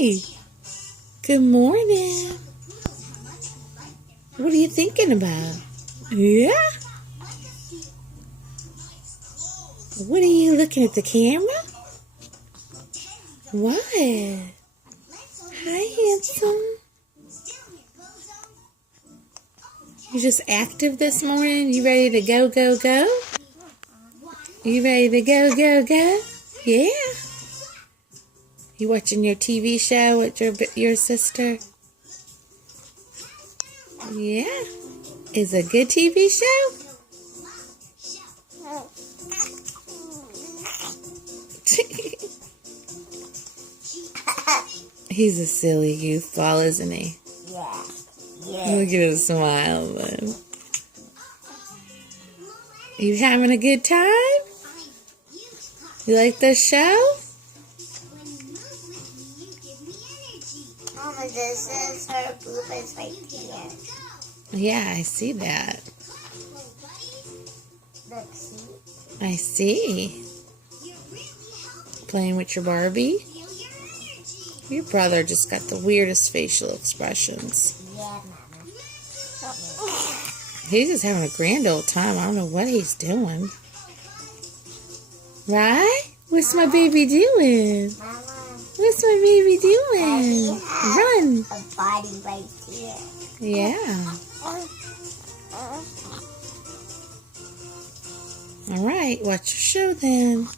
Hi. Good morning. What are you thinking about? Yeah? What are you looking at the camera? What? Hi, handsome. You just active this morning? You ready to go, go, go? You ready to go, go, go? Yeah. You watching your TV show with your sister? Yeah. Is it a good TV show? He's a silly goofball, isn't he? Yeah. Look at his smile, then. You having a good time? You like the show? Mama, this is her bloopers right here. Yeah, I see that. Look, see? I see. Playing with your Barbie? Your brother just got the weirdest facial expressions. Yeah, Mama. He's just having a grand old time. I don't know what he's doing. Right? What's my baby doing? Mama. What's my baby doing? Run. A body right here. Yeah. All right. Watch your show then.